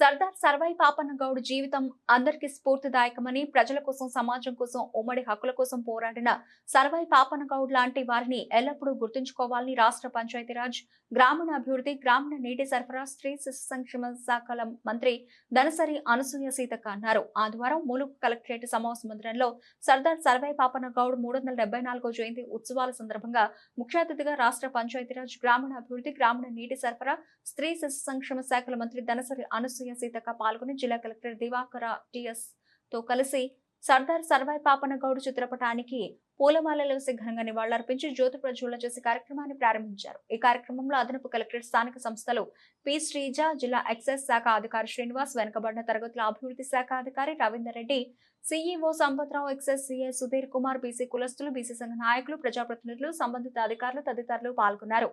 సర్దార్ సర్వాయి పాపన్న గౌడ్ జీవితం అందరికీ స్ఫూర్తిదాయకమని ప్రజల కోసం సమాజం కోసం ఉమ్మడి హక్కుల కోసం పోరాడిన సర్వాయి పాపన్న గౌడ్ లాంటి వారిని ఎల్లప్పుడూ గుర్తుంచుకోవాలని రాష్ట్ర పంచాయతీరాజ్ గ్రామీణాభివృద్ధి గ్రామీణ నీటి సరఫరా స్త్రీ శిశు సంక్షేమ శాఖల మంత్రి ధనసరి అనసూయ సీతక్క అన్నారు. ఆదివారం ములుగు కలెక్టరేట్ సమావేశ మందిరంలో సర్దార్ సర్వాయి పాపన్న గౌడ్ మూడు వందల డెబ్బై నాలుగో జయంతి ఉత్సవాల సందర్భంగా ముఖ్య అతిథిగా రాష్ట్ర పంచాయతీరాజ్ గ్రామీణాభివృద్ధి గ్రామీణ నీటి సరఫరా స్త్రీ శిశు సంక్షేమ శాఖల మంత్రి ధనసరి అనసూయ సీతక్క పాల్గొని జిల్లా కలెక్టర్ దివాకర టిఎస్తో కలిసి సర్దార్ సర్వాయి పాపన్న గౌడ్ చిత్రపటానికి పూలమాలలు వేసి ఘనంగా నివాళులర్పించి జ్యోతి ప్రజ్వల చేసి కార్యక్రమాన్ని ప్రారంభించారు. ఈ కార్యక్రమంలో అదనపు కలెక్టర్ స్థానిక సంస్థలు పి. శ్రీజ జిల్లా ఎక్సైజ్ శాఖ అధికారి శ్రీనివాస్ వెనుకబడిన తరగతుల అభివృద్ధి శాఖ అధికారి Ravinder Reddy CEO Sampathrao excise CI Sudheer Kumar BC కులస్తులు బీసీ సంఘ నాయకులు ప్రజాప్రతినిధులు సంబంధిత అధికారులు తదితరులు పాల్గొన్నారు.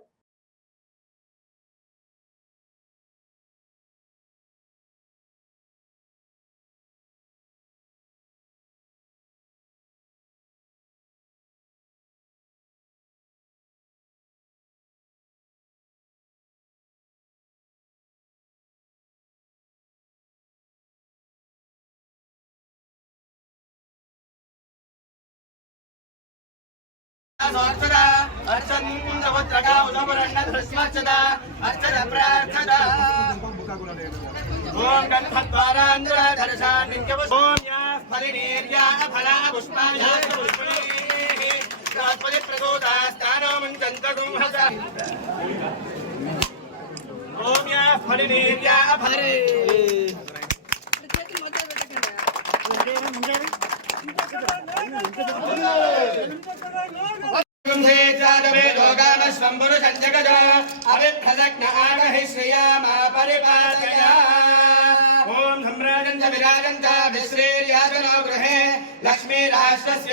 సోర్చదా అర్చంద్రవత్రగా ఉదమరన్న ధృస్మచ్చదా అర్చన ప్రార్థద ఓం గణపద్వారాంధ్ర ధరసాన్నిత్యవ ఓం యా ఫలినీర్యా ఫలా పుష్పాయ పుష్పణీః రాత్పది ప్రగోదాస్తానో మంచంతగుం హస ఓం యా ఫలినీర్యా ఫలే కుంధే చాదవే లోకానస్వంబురు సంజగజ అవిభ్రదగ్న ఆగహి శ్రియామా పరిపాలయ ఓం సమ్రాజంత విరాజంత విశ్రీర్యాజనో గృహే లక్ష్మీ రాష్ట్రస్య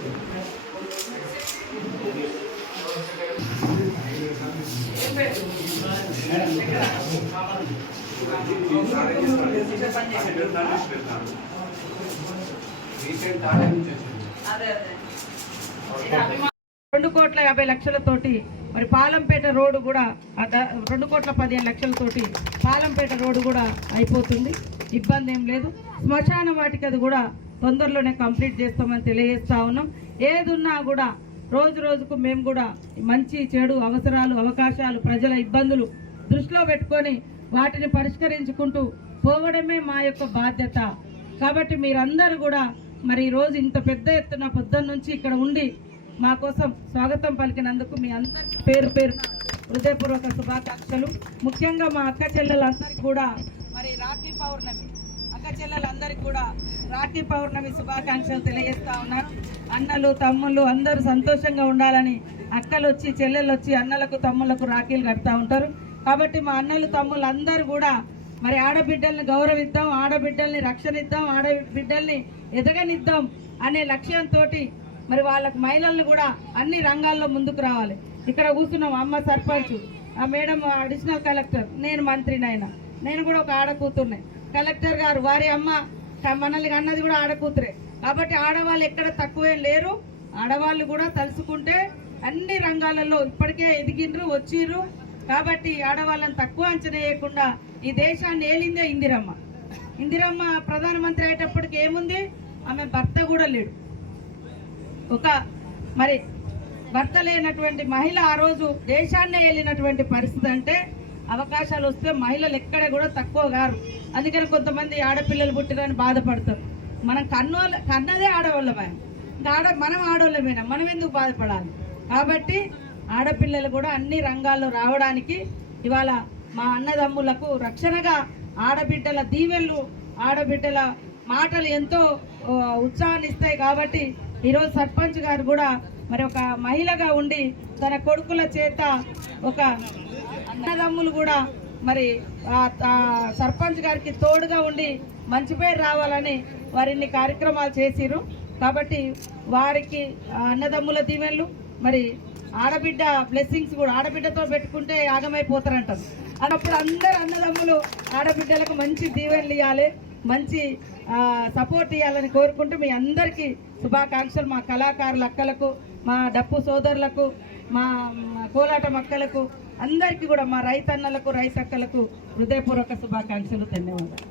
రెండు కోట్ల యాభై లక్షలతోటి మరి పాలంపేట రోడ్డు కూడా రెండు కోట్ల పదిహేను లక్షలతోటి పాలంపేట రోడ్డు కూడా అయిపోతుంది. ఇబ్బంది ఏం లేదు. శ్మశాన వాటికి అది కూడా తొందరలోనే కంప్లీట్ చేస్తామని తెలియజేస్తా ఉన్నాం. ఏదున్నా కూడా రోజు రోజుకు మేము కూడా మంచి చెడు అవసరాలు అవకాశాలు ప్రజల ఇబ్బందులు దృష్టిలో పెట్టుకొని వాటిని పరిష్కరించుకుంటూ పోవడమే మా యొక్క బాధ్యత. కాబట్టి మీరందరూ కూడా మరి ఈరోజు రోజు ఇంత పెద్ద ఎత్తున పొద్దున్న నుంచి ఇక్కడ ఉండి మా కోసం స్వాగతం పలికినందుకు మీ అందరి పేరు పేరు హృదయపూర్వక శుభాకాంక్షలు. ముఖ్యంగా మా అక్క చెల్లెలందరికీ కూడా మరి రాఖీ పౌర్ణమి. అక్క చెల్లెలందరికీ కూడా రాఖీ పౌర్ణమి శుభాకాంక్షలు తెలియజేస్తా ఉన్నాను. అన్నలు తమ్ముళ్ళు అందరూ సంతోషంగా ఉండాలని అక్కలు వచ్చి చెల్లెలు వచ్చి అన్నలకు తమ్ముళ్ళకు రాఖీలు కడతా ఉంటారు. కాబట్టి మా అన్నలు తమ్ముళ్ళు అందరూ కూడా మరి ఆడబిడ్డల్ని గౌరవిద్దాం ఆడబిడ్డల్ని రక్షణ ఇద్దాం ఆడబిడ్డల్ని ఎదగనిద్దాం అనే లక్ష్యంతో మరి వాళ్ళకు మహిళలను కూడా అన్ని రంగాల్లో ముందుకు రావాలి. ఇక్కడ కూర్చున్నాం అమ్మ సర్పంచ్. ఆ మేడం అడిషనల్ కలెక్టర్ నేను మంత్రినైనా నేను కూడా ఒక ఆడకూతురునే. కలెక్టర్ గారు వారి అమ్మ మనల్ని అన్నది కూడా ఆడ కూతురే కాబట్టి ఆడవాళ్ళు ఎక్కడ తక్కువేం లేరు. ఆడవాళ్ళు కూడా తలుసుకుంటే అన్ని రంగాలలో ఇప్పటికే ఎదిగిండ్రు వచ్చిర్రు. కాబట్టి ఆడవాళ్ళని తక్కువ అంచనా వేయకుండా ఈ దేశాన్ని ఏలిందే ఇందిరమ్మ. ఇందిరమ్మ ప్రధానమంత్రి అయ్యేటప్పటికి ఏముంది? ఆమె భర్త కూడా లేడు. ఒక మరి భర్త లేనటువంటి మహిళ ఆ రోజు దేశాన్నే వెళ్ళినటువంటి పరిస్థితి అంటే అవకాశాలు వస్తే మహిళలు ఎక్కడ కూడా తక్కువ గారు. అందుకని కొంతమంది ఆడపిల్లలు పుట్టిరని బాధపడతారు. మనం కన్నోళ్ళ కన్నదే ఆడవాళ్ళమే ఇంకా ఆడ మనం ఆడవాళ్ళమేనా? మనం ఎందుకు బాధపడాలి? కాబట్టి ఆడపిల్లలు కూడా అన్ని రంగాల్లో రావడానికి ఇవాళ మా అన్నదమ్ములకు రక్షణగా ఆడబిడ్డల దీవెళ్ళు ఆడబిడ్డల మాటలు ఎంతో ఉత్సాహాన్ని ఇస్తాయి కాబట్టి ఈరోజు సర్పంచ్ గారు కూడా మరి ఒక మహిళగా ఉండి తన కొడుకుల చేత ఒక అన్నదమ్ములు కూడా మరి సర్పంచ్ గారికి తోడుగా ఉండి మంచి పేరు రావాలని వారిన్ని కార్యక్రమాలు చేసిరు కాబట్టి వారికి అన్నదమ్ముల దీవెనలు మరి ఆడబిడ్డ బ్లెస్సింగ్స్ కూడా ఆడబిడ్డతో పెట్టుకుంటే యాగమైపోతారంట అన్నప్పుడు అందరు అన్నదమ్ములు ఆడబిడ్డలకు మంచి దీవెనలు ఇవ్వాలి మంచి సపోర్ట్ ఇవ్వాలని కోరుకుంటూ మీ అందరికీ శుభాకాంక్షలు మా కళాకారుల అక్కలకు మా డప్పు సోదరులకు మా మా కోలాట మక్కలకు అందరికీ కూడా మా రైతన్నలకు రైతక్కలకు హృదయపూర్వక శుభాకాంక్షలు ధన్యవాదాలు.